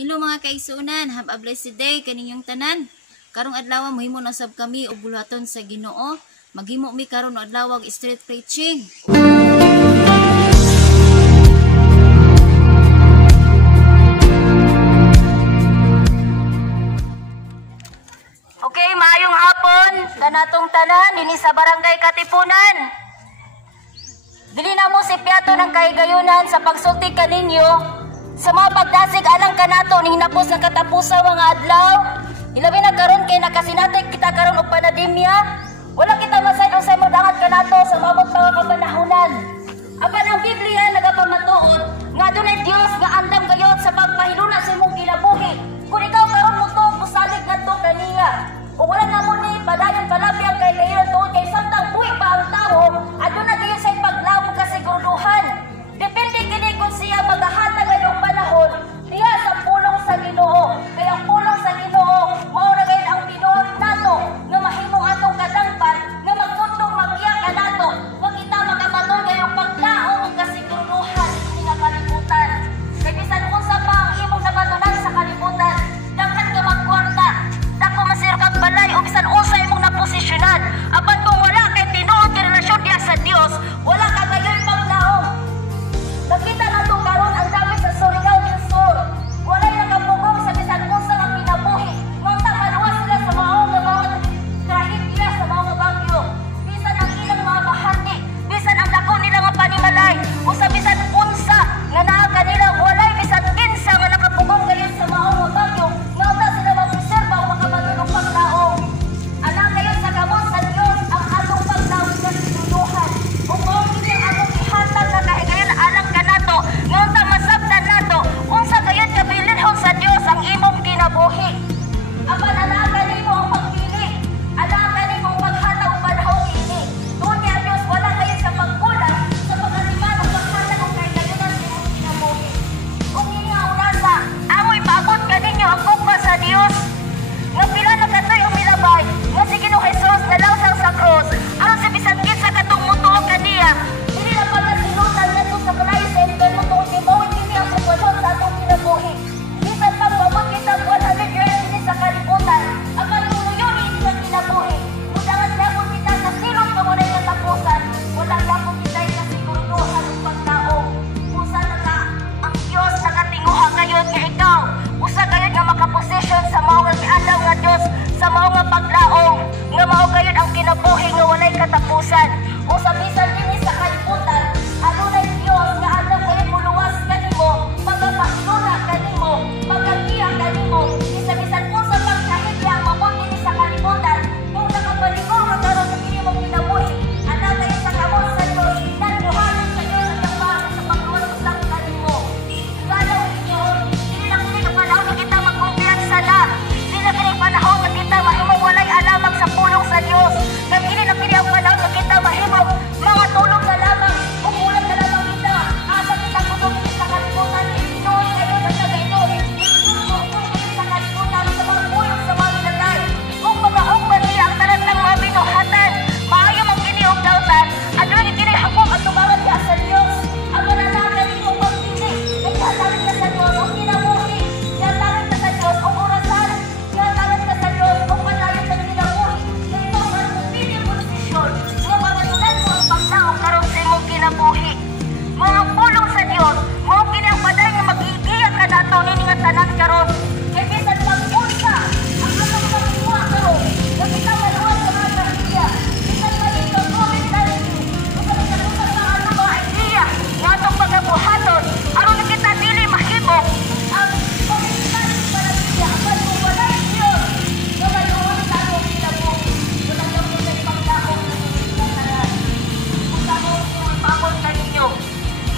Hello mga kaigsunan, have a blessed day kaninyong tanan. Karong adlaw mahimo na sab kami og bulaton sa Ginoo. Maghimo mi karon og adlaw street preaching. Okay, maayong hapon kanatong tanan dinhi sa Barangay Katipunan. Dili na mo si piato ng kahigayunan sa pagsulti kaninyo. Sa mga pagdasig alang kanato ni hinapos ng katapusan mga adlaw, ilabi na karon kay nakasinatay kita karon og panademya, wala kita masayod sa modangat kanato sa mga pangkapanahunan. Apan ang Biblia nagapamatuod nga dunay Dios nga andam gayud sa pagpahiluna sa imong kinabuhi. Kung ikaw karon mo tuog musalig ngadto kaniya, o wala na mo ni padayon palapyang kay kayo tuod kay samtang buhi pa ang tawo, aduna gayud sa paglawog ka siguraduhan. Depende kini kung siya maghahatag ngayong panahon diha sa pulong sa Ginoo. Kaya ang pulong sa Ginoo mao na gayud ang tinuod nato nga mahimong atong kadangpan nga magtundong magiya kanato nga kita makabaton ngayong paglaom ug kasiguruhan ini nga kalibutan. Kay bisan unsa pa ang imong nabatunan sa kalibutan, daghan ka magkwarta, dako masir kag balay o bisan unsa imong naposisyonan. Apan kung wala kay tinuod nga relasyon diha sa Dios, wala ka gayon paglaom. Nakita nato karon ang dami sa Surigao del Sur. Walay nakapugong sa bisan unsa nga kinabuhi. Nung maluwas sila sa maong nga mga trahedya sa mga bagyo. Bisan ang ilang mga bahati, bisan ang dako nila nga panimalay, o sa bisan unsa nga naa kanila walay bisan kinsa nga nakapugong kayon sa maong nga bagyo. Nga sila magobserba o makamatulog paglaom. Ana kayo sa kamot sa Dios ang atong paglaom sa sinunuhan. O kung hindi atong ihatag na kahigayon alang kanato, ngunta masabtan nato, unsa gayud kabilinhon sa Dios ang imong kinabuhi. Apan ana kanimo ang pagpili, ana kanimo ang paghatag og panahon ini. Tuon niya Dios wala kayo sa pagkulang sa pagaliman ug paghatag og kahigayunan sa imong kinabuhi. Kung ini ang unasa, amoy paabot kaninyo ang kukwa sa Dios. Nga pila na katoy ang milabay, nga si Ginoong Jesus nalawsang sa krus, aron sa bisan kinsa katong mutuo kaniya. Dili na pala sinutan ngadto sa kalayo sa inferno tungod kay mao kini ang sitwasyon sa atong kinabuhi. Bisan pa pabot kita 100 years ini sa kalibutan, apan tuluyon ini sa kinabuhi. Mudangan gyapon kita sa silot nga walay katapusan, wala gyapon kita sa siguruduhan ug paglaom. Usa na ka ang Dios nagatinguha gayud nga ikaw, usa gayud nga makaposisyon sa mao nga giadlaw nga Dios, sa mao nga paglaom, nga mao gayud ang kinabuhi nga walay katapusan. O sa bisan dinhi sa kalibutan, adunay Dios nga andam kay muluwas kanimo, magpapahiluna kanimo, magagiya kanimo. Bisan unsa pang kahitya mabot dinhi sa kalibutan, kung nakapaligaw ka karon sa imong kinabuhi, ana kayo sa kamot sa Dios, nanduhanon sa Dios ang pagpasok sa pagluwas sa kanimo. Kalaw ninyo, dili lang kini panahon nga kita magkumpiyansa na. Dili na kini panahon nga kita mahimong walay alamang sa pulong sa Dios. Kag kini na kini ang panahon nga kita mahimong mga tulong na lamang, umulan na lamang kita. Asa kita kung sa kalibutan, noon kayo sa tagaynon. Sa kalibutan, sa mga pulong sa mga nilagay. Kung magaong ba niya ang tarat ng mga binuhatan, maayo mang kiniog dautan, at rin kinihapong at tubangan niya sa Diyos. Ang mananagan niyo pagpili, ay ihatawin ka sa Diyos ang kinabuhi. Ihatawin ka sa Diyos ang orasan. Ihatawin ka sa Diyos ang panayon ng kinabuhi. Kaya ito ang pili posisyon. Nga pagkatunan mo ang paglaong karoon sa imong kinabuhi. Mga pulong sa Diyos, mga kinapaday nga mag-iigiyak ka nato nini nga tanan karon. Kaya bisan pag-unsa, ang atong pagkuha karon, nga kita maluwas sa mga kahiya. Bisan pa dito COVID-19, kung sa bisan unsa sa atong mga idea, nga atong pagabuhaton, aron na kita dili mahimo ang COVID-19 para siya. Apan kung wala Diyos, nga maluwas sa atong kinabuhi. Wala lang po sa paglaong ng mga tanan. Kung sa mo ipapon ka ninyo,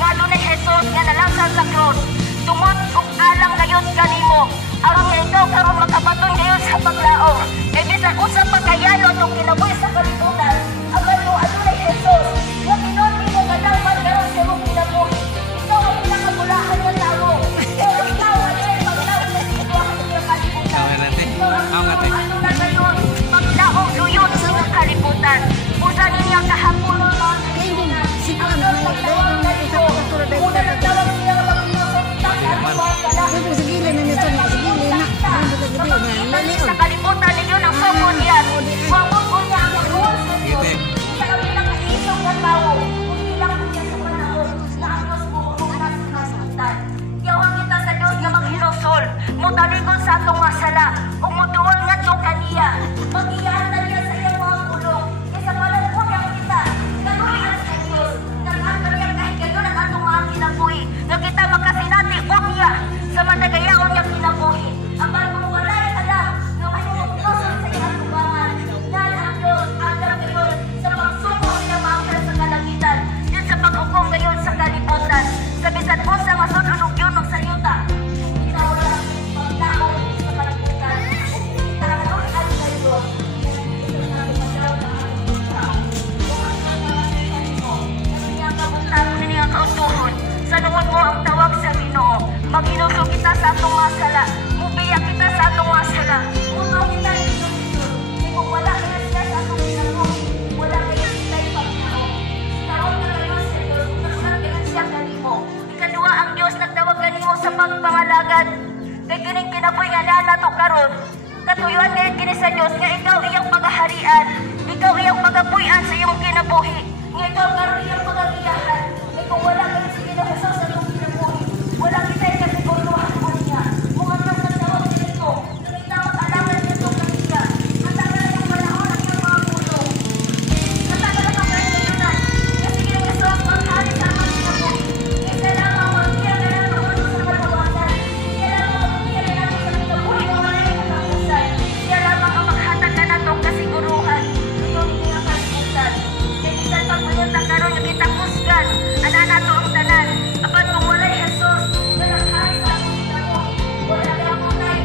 nga dunay Jesus nga nalangsan sa krus, tumot ug alang gayud kanimo, aron nga ikaw karon makabaton gayud sa paglaom. Kay bisan unsa pa kayalo atong kinabuhi sa kalibutan, apan mo adunay Jesus nga tinuod nimo nga dapat karon sa imong kinabuhi. Ikaw ang pinakabulahan nga tawo. Pero ikaw adunay paglaom sa kalibutan sa kalibutan. Ikaw ang ano na gayud paglaom luyon sa kalibutan. Usa ninyo kahapon mga siguro na paglaom kanimo. Una na tawag siya mga Pilipinas. Sige, taligon sa atong mga sala, ug moduol ngadto kaniya. Magiyan na niya sa iyang mga pulong. Kaysa palagpon ang kita, kanuyan sa Dios. Naghan niya kahit gayon ang atong mga kinabuhi, nga kita makasinati niya sa madagayaon niya kinabuhi. Apan kung walay alam, nga may mumutuson sa iyang tubangan, dahil ang Diyos andam gayon sa pagsuko niya maangkal sa kalangitan, yun sa pag-ukom gayon sa kalibutan. Sa bisan po sa masod yun sa yuta, kita wala pagtaon sa kalibutan. Kita wala at gayon. Sa noon mo ang tawag sa Ginoo, maginuso kita sa atong mga sala, mubiya kita sa atong mga sala, muto kita inusunod. Kung wala kaya siya sa atong ginagawa, wala kaya kita ipagtao. Tawag na kayo sa Diyos, nagsulat kaya siya kanimo. Ikadua, ang Diyos nagtawag kanimo sa pagpangalagan. Kay kining kinabuhi nga na to karon, katuyuan kaya kini sa Diyos nga ikaw iyang paghaharian, ikaw iyang pagapuy-an sa iyong kinabuhi, nga ikaw karon iyang pagagiyahan. Kung wala kayo sa Ginoo sa atong kinabuhi, wala kita ikasiguraduhan mo niya. Kung ang nagtawag dito, nang itawag alangan nito kaniya, matagal ang panahon ang iyong mga pulong. Matagal ang pagkakayunan, kasi Ginoo Hesus maghari sa atong kinabuhi. Kaysa lamang magbiya na lang doon sa katawasan. Kaya lamang magbiya na lang sa kinabuhi kung wala yung katapusan. Kaya lamang ang maghatag ka na itong kasiguruhan. Ito hindi ang kalimutan. Kaya isang pagmayot na karoon yung kitapusgan. Ana nato ang tanan. Apan kung walay Jesus, nalaghari sa atong kinabuhi, wala kang munay.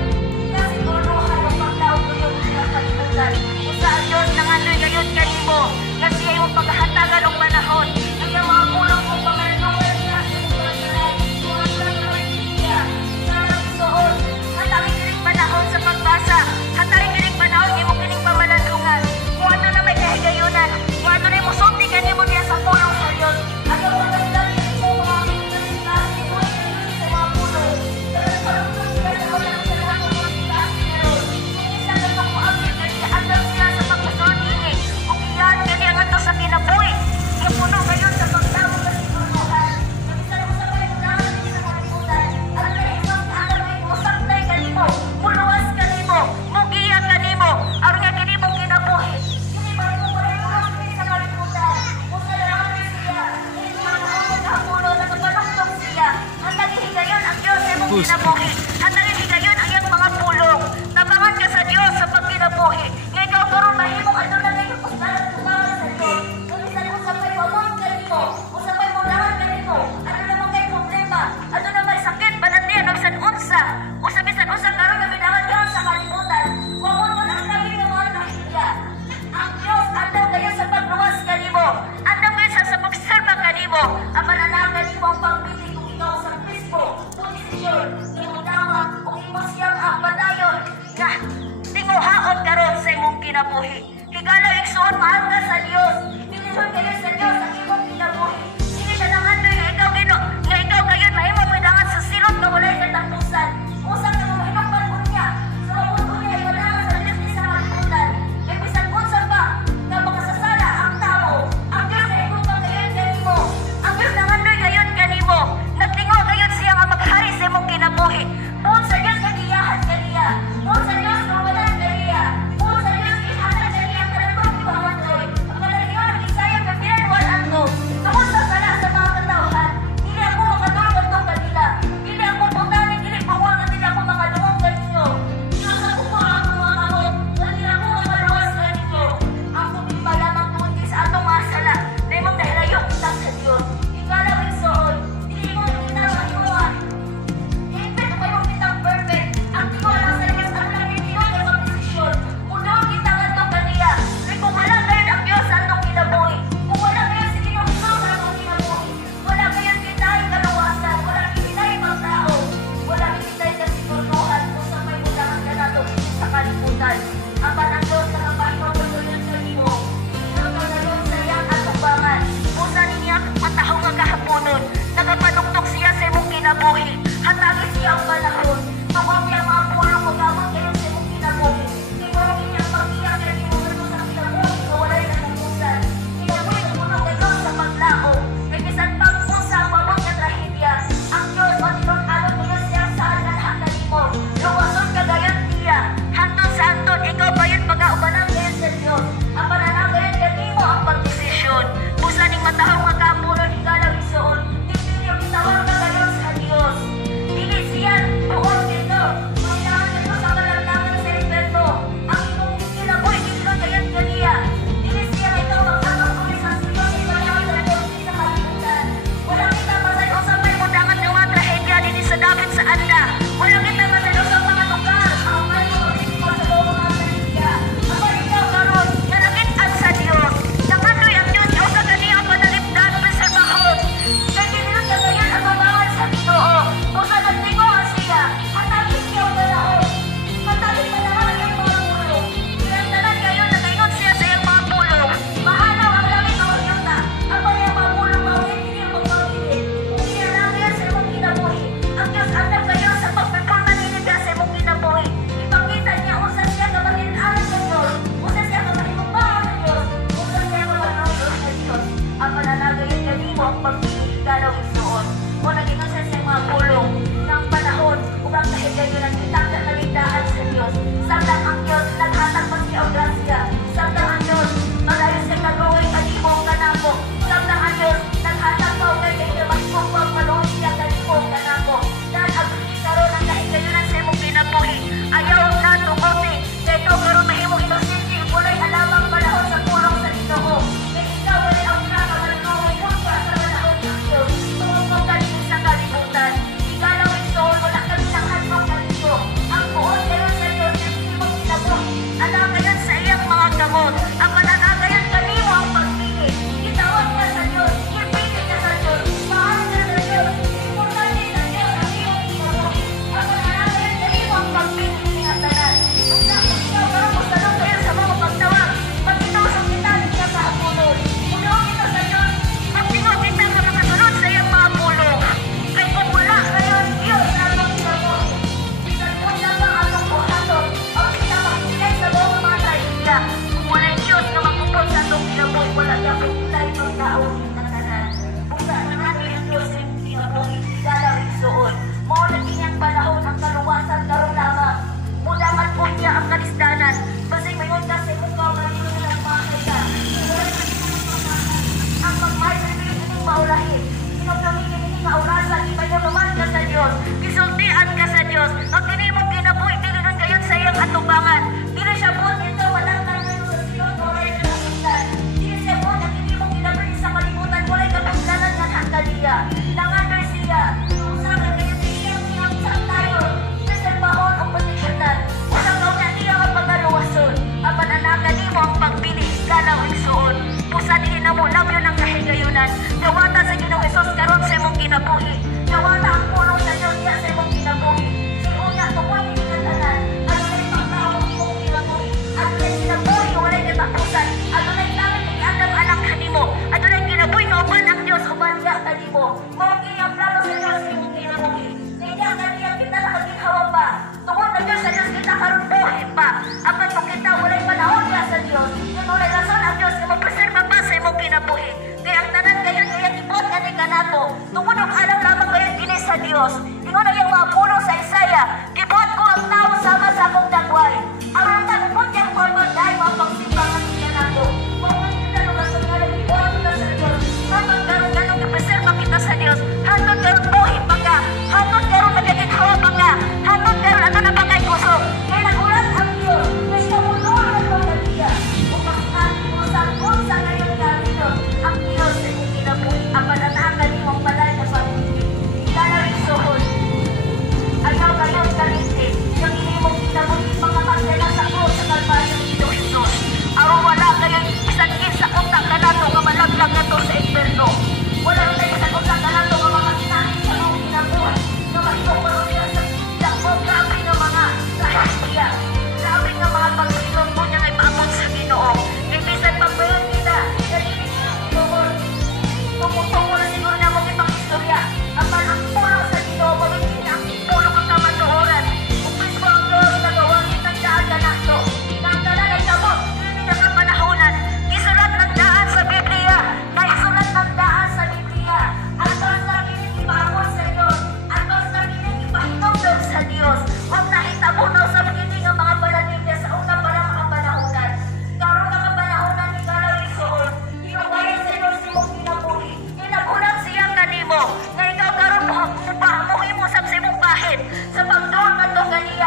Kasiguruhan ang paglaog ko yung kalimutan. Kung sa Diyos nangandoy gayon kanimo, nga siya yung paghahatagan ng panahon. Ang iyong mga pulong kong pangalanungan niya sa iyong pagsanay. Kung ang pagsanay niya, sa harap soon, hatangin kining panahon sa pagbasa, hatangin kining panahon, di mo kining pamalanungan. Kung ano na may kahigayunan, kung ano na musulti kanimo niya sa pulong sa Diyos, ayaw mo na sila mo mga pinagsilas, di mo sa mga pulong. Pero nagparapos sila sa mga nagsalang mo mga silas meron. Hindi sila nagpakuamit kasi andam sila sa pagkasunod ini. Kung iyan, kaya nga ito sa kinabuhi. Yung puno ngayon sa pagtawag sa siguraduhan. Nabisan mo sa palimutan, hindi sa kalimutan. Ang naisang kaagad ay musaklay kanimo, muluwas kanimo, mugiya kanimo, ang nga kanimong kinabuhi. Hindi ba ito palimutan sa kalimutan? Kung sa larangan siya, hindi man ako nakapulo, nagpaluktok siya. Ang naghihigayon ang Diyos sa mong kinabuhi. Ang naghihigayon ang iyong mga pulong. Tabangan ka sa Diyos sa pagkinabuhi. Nga ikaw karoon mahimong ano na ngayon kung saan tumangan sa Diyos. Kung isan mo sa may pamon kanimo, kung sa may mulahan kanimo, ano naman kay problema, ano na may sakit, banatian, o isan unsa, o sa bisan unsa karoon na binangan yun sa kalimutan. Kung mo ang lagi ng mga nahihiya. Ang Diyos, andam kayo sa pagluwas kanimo, andam kayo sa pagserba kanimo, ang mananagan kanimo ang pagpili kung ikaw sa Kristo, posisyon, imunawa, o imo siyang padayon, na tinguhaon karon sa imong kinabuhi. Higala igsuon mahal ka sa Dios. Pinilon kayo sa Dios ang imong kinabuhi. Hindi siya nangandoy nga ikaw gayon mahimo pidangan sa silot nga walay katapusan. Usa ka mahinungban ko niya. Sa mabot ko niya ibadangan sa Dios ni sa kalibutan. Kaya bisan unsa pa nga makasasala ang tao. Ang Dios na ikaw gayon kanimo. Ang Dios nangandoy gayon kanimo. Nagtingo gayon siya nga maghari sa imong kinabuhi. Buot sa Dios nga giyahan kaniya. Buot sa Diyos nga wala kaniya. Buot sa Diyos gihanan kaniya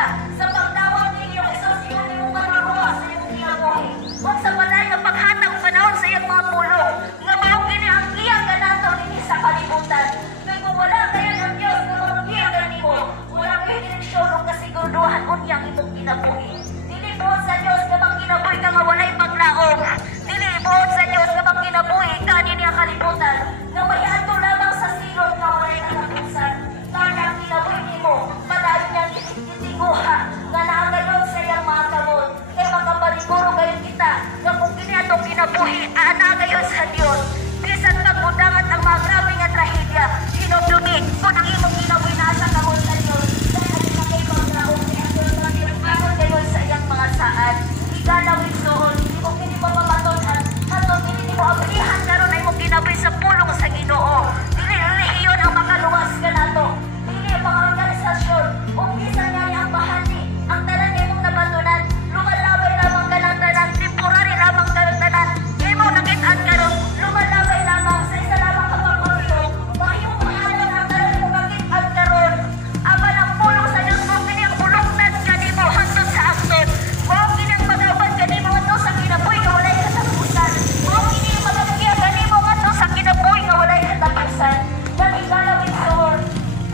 kaniya sa pagdawat ni Ginoong Hesus ingon nimo manluwas sa imong kinabuhi. Ug sa balay nga paghatag panahon sa iyang mga pulong nga mao kini ang iyang ganaton dinhi sa kalibutan. Kay kung wala kayo ng Dios nga magiyang kanimo, wala kayo direksyon o kasiguruduhan unyang imong kinabuhi. Dili buot sa Dios nga magkinabuhi ka nga walay paglaom. Dili buot sa Dios nga magkinabuhi ka dinhi ang kalibutan nga may ato lamang sa silong nga walay katapusan. Kana ang kinabuhi nimo padayon niyang gitinguha nga naagayon sa iyang mga kamot. Kay makapaliguro kayo kita nga kung kini atong kinabuhi aanagayon sa Dios. Bisan pagbudangat ang mga grabe nga trahedya, hinugdugin kung ang imong kinabuhi nasa kamot sa Dios. Dahil na kay paglaom ni ang Dios nga ginagayon kayon sa iyang mga saan. Igalaw igsoon, kung kini mapapatunan, hatong kini nimo ablihan karon ay mong kinabuhi sa pulong sa Ginoo. Dili relihiyon ang makaluwas ka nato. Dili ang mga organisasyon o bisan nga ang bahani. Ang tanan nga imong nabatunan, lumalabay lamang ka ng tanan, temporary lamang ka ng tanan. Imo nakit-an karon, lumalabay lamang sa isa lamang kapagpapilo. Mahimong mahalan ang tanan mo nakit-an karon. Aman ang pulong sa Diyos mo, kini ang pulongnan kanimo hangtod sa akton. Mao kini ang mag-abad kanimo ato sa kinabuhi nga walay katapusan. Mao kini ang magabagya kanimo ato sa kinabuhi nga walay katapusan. Nagigalaw igsoon,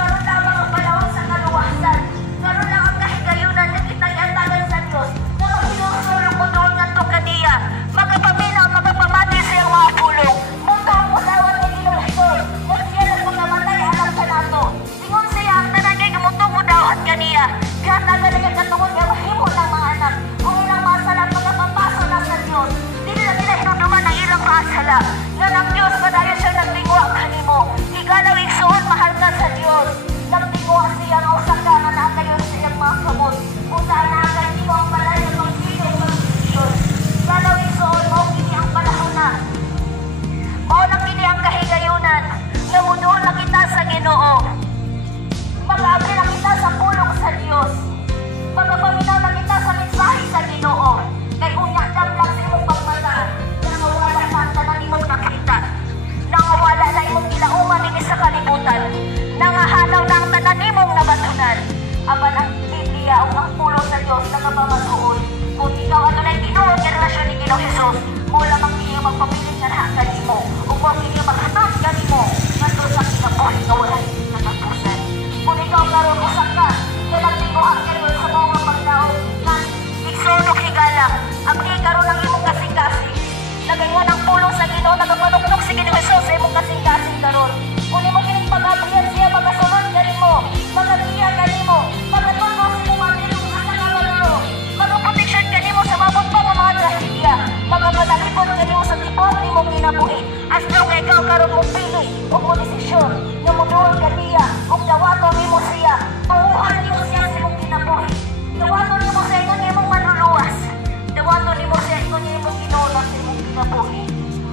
karon lamang ang panahon sa kaluwasan. Karon lang ang kahigayunan nga kita'y antagan sa Diyos na maghinusulong mo doon nga to kaniya. Magapamina, magapamati sa iyang mga pulong. Munto ang musawat ng Ginoong Hesus, kung siya lang magamatay alam sa nato. Ingon siya ang tanan kay gumutong mo daw at kaniya. Kaya taga na yung katungod nga mahimo ng mga anak. Kung ilang masalat magapapaso na sa Diyos, dili na nila hinuduman ang ilang masala. Nga ng Diyos, padayon siya nagtingwa kanimo. Igalaw igsoon, mahal ka sa Diyos. Nagtingwa siya nga usa ka nga naagayon sa iyang mga kamot. Kung saan naagay mo ang balay ng pagpili ng desisyon. Igalaw igsoon, mao kini ang panahon na. Mao na kini ang kahigayunan. Nga muduol na kita sa Ginoo. Mag-abri na kita sa pulong sa Diyos. Magpapaminaw na kita sa mensahe sa Ginoo. Kay unyak lang sa imong pagmataan. Nangawala na ang tanan imong nakita. Nangawala na imong kilauman din sa kalibutan. Nangahanaw na ang tanan imong nabatunan. Aban ang Biblia o ang pulong sa Diyos nagapamatuon. Kung ikaw ano na tinuod ng relasyon ni Ginoong Hesus, mula mang kini magpapilit na na kanimo. O kung kini maghatag kanimo, nandito sa kinabuhi nga wala katapusan. Kung ikaw karon usak ka, na nagtinguhan kayo sa mga pagdaon, igsoon higala, ang di karon ang imong kasing-kasing. Nagayon ang pulong sa Ginoo, nagapanuknok si Ginoong Hesus sa imong kasing-kasing karon. Kung imo kining pag-abrihan siya, magasunod kanimo, magatiya kanimo, magatunos mo manilong sa kanalo, magaproteksyon kanimo sa mabot pa nga mga trahedya, magapanalipod kanimo sa tipon imong kinabuhi. As long ikaw karon mong pili o mong desisyon, nga muduol kaniya, o dawaton nimo siya, tuuhan nimo siya sa imong kinabuhi. Dawaton nimo sa imong manluluwas. Dawaton nimo siya imong ginulat sa imong kinabuhi.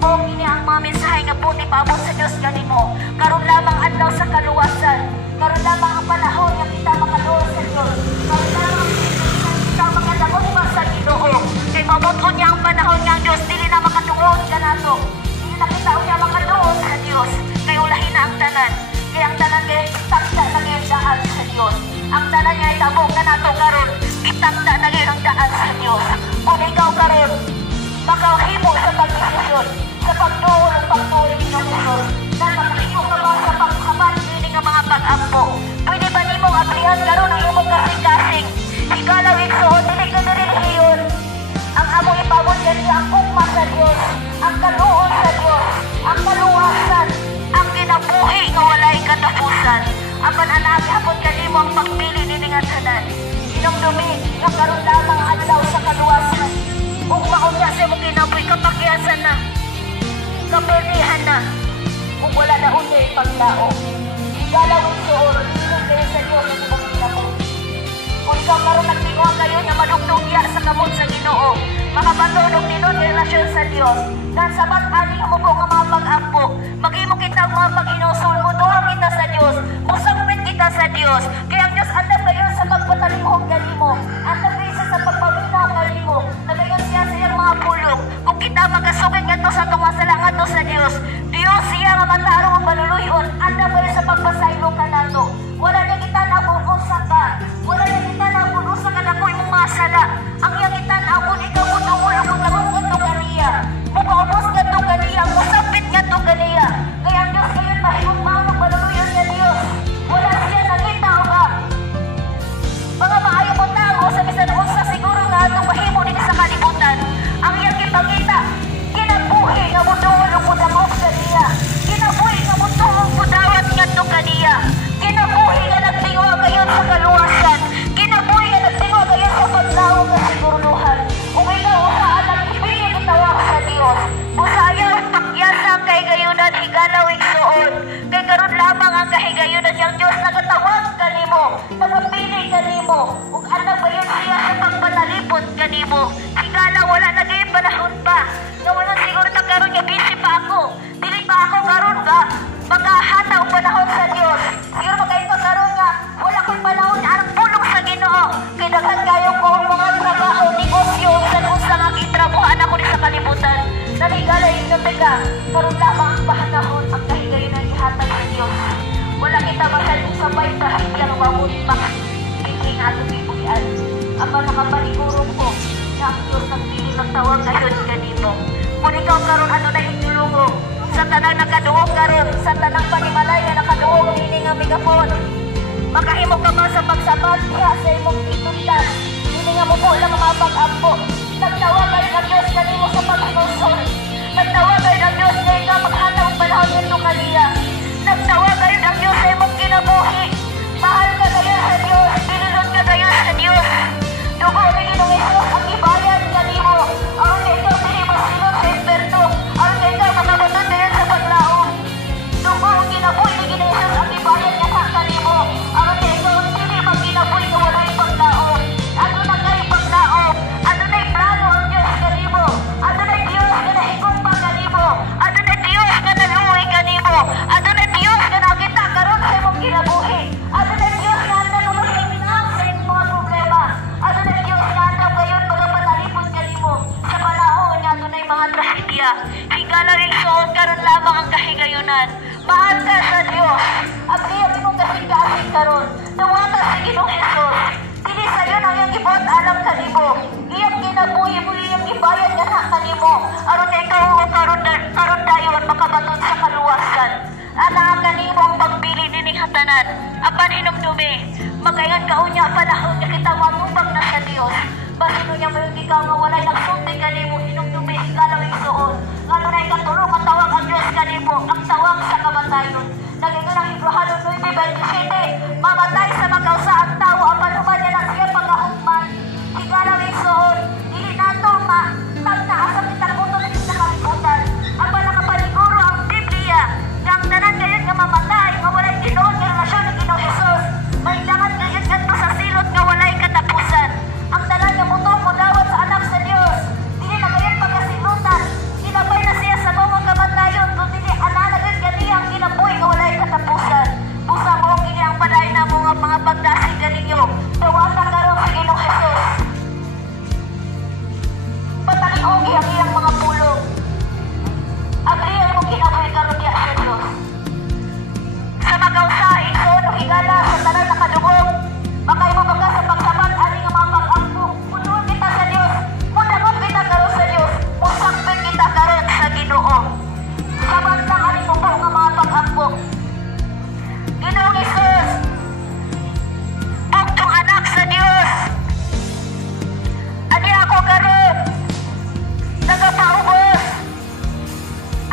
O kini ang mga mensahe nga puti paabot sa Diyos kanimo. Karon lamang adlaw sa kaluwasan. Karon lamang ang panahon nga kita makaluwas sa Diyos. Karon lamang kita makadamot pa sa Ginoo. Kay mabuton niya ang panahon nga ang Diyos dili na makatungod ka nato. Dili na kita unya makatuon sa Diyos. Kay ulahin na ang tanan. Kay ang tanan kay takda na kay daan sa Diyos. Ang tanan niya itabong na nato karon. Itakda na kay daan sa Diyos. Kung ikaw karon makahimo sa pagdesisyon, sa pagtuon ng pagtuloy ng Diyos, na makahimo ka ba sa pagsabat din ng mga pag-ampo. Pwede ba nimong ablihan karon ang imong kasing-kasing? Igalaw igsoon, dili ka nililihiyon. Ang among ipabot yan ang kukma sa Diyos, ang kaluon sa Diyos, ang kaluwasan, ang kinabuhi nga walay katapusan. Apan anak, hapon kanimo ang pagpili din nga tanan. Dinumdumi nga karon lamang ang adlaw sa kaluwasan. Kung mauna sa mong kinabuhi, kapagyasan na, kaperdihan na, kung wala na unya ipaglao. Igalaw igsoon, ilog kayo sa Diyos ang imong kinabuhi. Kung ikaw karon nagtinguhan kayo na madugtugya sa kamot sa Ginoo, makapatulog nino ng relasyon sa Diyos, na sabat ani umubo nga mga pag-ampo, maghimo kita ang mga pag-inusul, muduol kita sa Diyos, musambit kita sa Diyos. Kaya ang Diyos andam kayo sa pagpatalimhog kanimo, andam kayo sa pagpaminaw kanimo, nagayon siya sa iyang mga pulong. Kung kita magasugid ngadto sa itong masala ngadto sa Diyos, Diyos siya nga matarong ang maluluyon, andam kayo sa pagpasaylo ka nato. Wala niya kita nabubusa ka, wala niya kita nabubusa mo, ug anak ba yun siya sa pagpanalipot kanimo. Higala wala na gayud panahon pa. Nawala siguro na karon nga busy pa ako. Dili pa ako karon nga makahata og panahon sa Dios. Siguro magkaito karon nga wala ko'y panahon aron pulong sa Ginoo. Kay daghan kayo ko mga trabaho, negosyo, sa nga gitrabahoan ako di sa kalibutan. Naligala ito teka, karon lamang ang pahanahon ang kahigayon na ihatag sa Dios. Wala kita masaling sabay sa hiyang mabuti pa. Hindi nga ito pipulian. Ama nakapanigurong ko na ang Diyos ang pili ng tawag ngayon kanino. Kung ikaw karon ano na itulungo, sa tanang nakaduog karon, sa tanang panimalay na nakaduog ini nga megapon. Makahimo ka ba sa pagsabat diha sa imong itulad? Hindi nga mo po lang mga pag-ampo. Nagtawag kayo ng Diyos kanimo sa pag-inusol. Nagtawag kayo ng Diyos na ikaw maghataw ang panahon nito kaniya. Nagtawag kayo ng Diyos sa imong kinabuhi. Mahal ka kayo sa Diyos, pinunod ka kayo sa Diyos. Dugo ni Ginoong Hesus ang ibayan kanimo. Aron na ikaw pinimasilot sa imperno. Aron na ikaw makabatod na yan sa paglaom. Dugo ang kinabuhi ni Ginoong Hesus ang ibayan niya sa kanimo. Aron na ikaw hindi magkinabuhi na wala'y paglaom. Ano na kayo paglaom? Ano na'y plano ang Diyos kanimo? Ano na'y Diyos na nahigumpa kanimo? Ano na'y Diyos na naluwi kanimo? Ano na'y Diyos na nakita karon sa imong kinabuhi? Ano na'y Diyos na anda lumasaminaw sa imong mga problema? Ano na'y Diyos na anda gayon magapanalipod kanimo? Sa panahon nga ito na'y mga trahedya. Higala rin suot karon lamang ang kahigayunan. Mahal ka sa Diyos. Ang imong kasing-kasing karon. Tuwata sa Ginoong Hesus. Dili sa iyo nang iyong ibot alam kanimo. Iyang kinabuhi mo iyang ibayan nga sa kanimo. Aron na ikaw o karon dayon makabaton sa kaluwasan. Ana kanimo ang pagbili nining hatanan. Apan hinumdumi. Magayon ka unya panahon nga kita matubag na sa Dios. Basino niya mo yung ikaw nga walay nagsulti kanimo hinumdumi higalaw yung suon. Ngano na ikatulong ang tawag ang Dios kanimo, ang tawag sa kamatayon. Naging ng Ibrahano 9:27, mamatay sa magkausa ang tao, ang panuman niya lang siya pagkahukman. Higalaw yung suon, dili nato tagnaasap ni talabuto na sa kalibutan. Ang nakapaniguro ang Biblia, nga ang tanan ngayon nga mamatay, nga walay ginoon nga relasyon ng Ginoong Hesus. May dapat ngayon ganito sa silot nga walay katapusan. Ang tanan nga mutong mo dawat sa anak sa Dios. Dili na ngayon pagkasilutan. Sinabay na siya sa mga kamatayon, kung dili analagan ganiya ang kinabuhi nga walay katapusan. Busa mo ang inyang paday na mga pagdasig kaninyo. Dawatan karon sa Ginoong Hesus. Pataliog ang iyang mga pulong. Agriyang mong kinabuhi karon niya sa Diyos. Sa magkausa, ikson, higala, sa tanan nakadugong. Makay mo baka sa pagsabat, ani nga mga pag-ampo. Punuan kita sa Diyos. Mudangon kita karon sa Diyos. Musakpit kita karon sa Ginoo. Sabat lang ani mo po nga mga pag-ampo. Ginoong Hesus, bugtong anak sa Diyos. Ani ako karon, nagapaubos.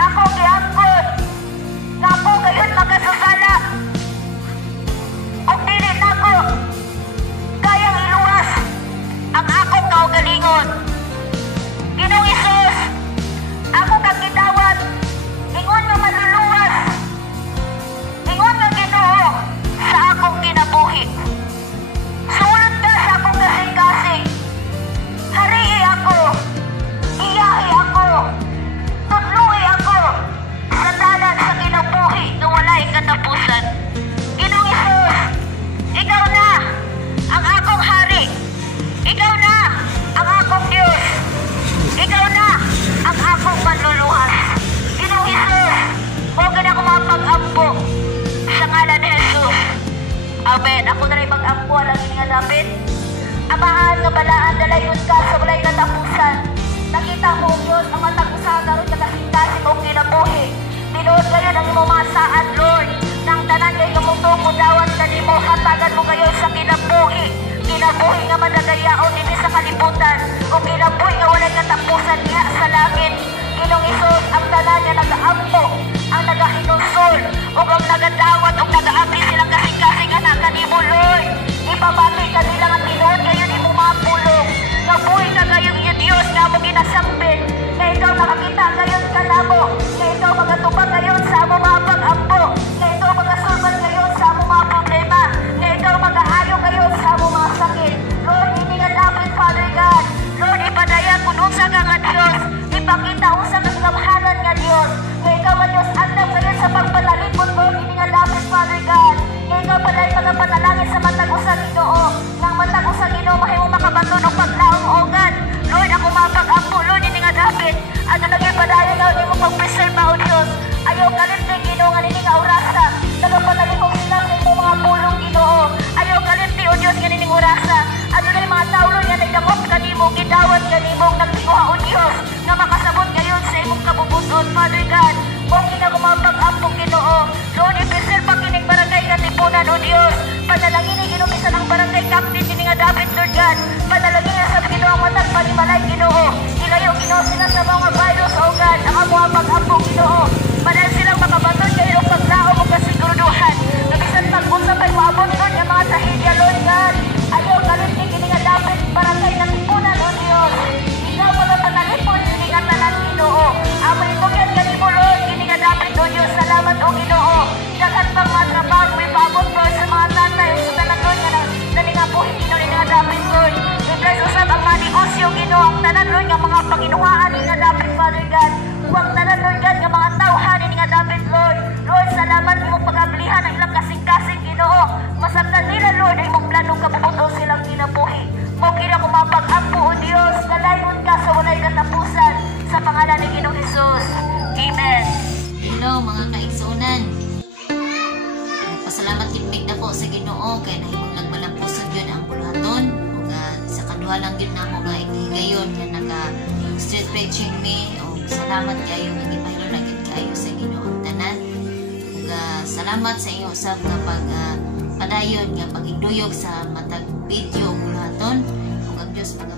Ako giangkot, nga ako gayon makasusala. Kung dili na ko, kayang iluwas ang akong kaugalingon. Ginoong Hesus, ako kagitawat, ingon nga maluluwas, ingon nga Ginoo sa akong kinabuhi. Sulod ka sa akong kasing-kasing. Harii ako, iyahi ako, tudluhi ako sa tanan sa kinabuhi na walay katapusan. Ginoong Hesus, ikaw na ang akong hari. Ikaw na ang akong Diyos. Ikaw na ang akong manluluhas. Ginoong Hesus, huwag ka na ako mapag-ampo sa ngalan ni Hesus. Amen. Ako na rin mag-ampo alang nga David. Amahan nga balaan dalayon ka sa walay katapusan. Nakita mo ang Diyos ang matag usaha karon nga kasing-kasing mong kinabuhi. Tinuod kayo ng imong mga saad, Lord. Nang tanan kayo gamutong mudawat kanimo, hatagan mo kayo sa kinabuhi. Kinabuhi nga madagayaon din sa kalibutan. O kinabuhi nga walay katapusan niya sa langit. Ginoong Hesus, ang tanan nga nag-aampo, ang nag-inusol, o ang nagadawat, o nag-aabli silang kasing-kasing anak kanimo, Lord. Ipabati ka nila nga tinuod kayo ni mo mga pulong. Nabuhi ka kayo yung Diyos na mo ginasambit. Na ikaw makakita kayon kanamo. Na ikaw magatupag kayon sa among mga pag-ampo. Na ikaw magasulban kayon sa among mga problema. Na ikaw mag-aayo kayon sa among mga sakit. imong gidawat kanimong nagtinguha o Dios nga makasabot gayon sa imong kabubuton, Father God. O kinagumapag-ampong Ginoo, Lord, ipresel pa kining barangay Katipunan o Dios. Panalangin ginumisa ng barangay captain kini nga David, Lord God. Panalangin sa Ginoo ang matag panimalay Ginoo. Ilayo Ginoo sila sa mga virus o God, ang mga pag-ampong Ginoo. Panal silang makabaton kayo ng paglaom o kasiguruduhan. Nabisan pag-usap ay maabot Lord ng mga sahidya, Lord God. Ayaw kalimti kini nga David, barangay Katipunan o Dios. Ikaw mga panalipon kini nga tanan Ginoo. Amay mo yan kanimo Lord, kini nga David o Dios. Salamat o Ginoo. Dagan pang mga trabaho, may paabot Lord sa mga tatay o sa tanan Lord nga nalingabuhin Ginoo ni nga David Lord. I-bless usap ang mga negosyo Ginoo, ang tanan Lord nga mga panginuhaan ni nga David Father God. Huwag tanan Lord God nga mga tawhan ni nga David Lord. Lord, salamat imong pagablihan ang ilang kasing-kasing Ginoo. Masabtan nila Lord ay imong planong kabubuton silang kinabuhi. Mo kina kumapag-ampo o Dios, galayon ka sa walay katapusan sa pangalan ni Ginoong Hesus. Amen. Hello mga kaigsunan. Pasalamat gid nako sa Ginoo kay nahimong nagmalampuson gyud ang bulaton ug sa kaduha lang gyud namo nga igigayon nga naka street preaching me ug salamat kayo nga gipahilo na gyud kayo sa Ginoo ang tanan. Ug salamat sa inyo usab nga padayon nga pagigduyog sa matag video ug bulaton ug ang Dios mga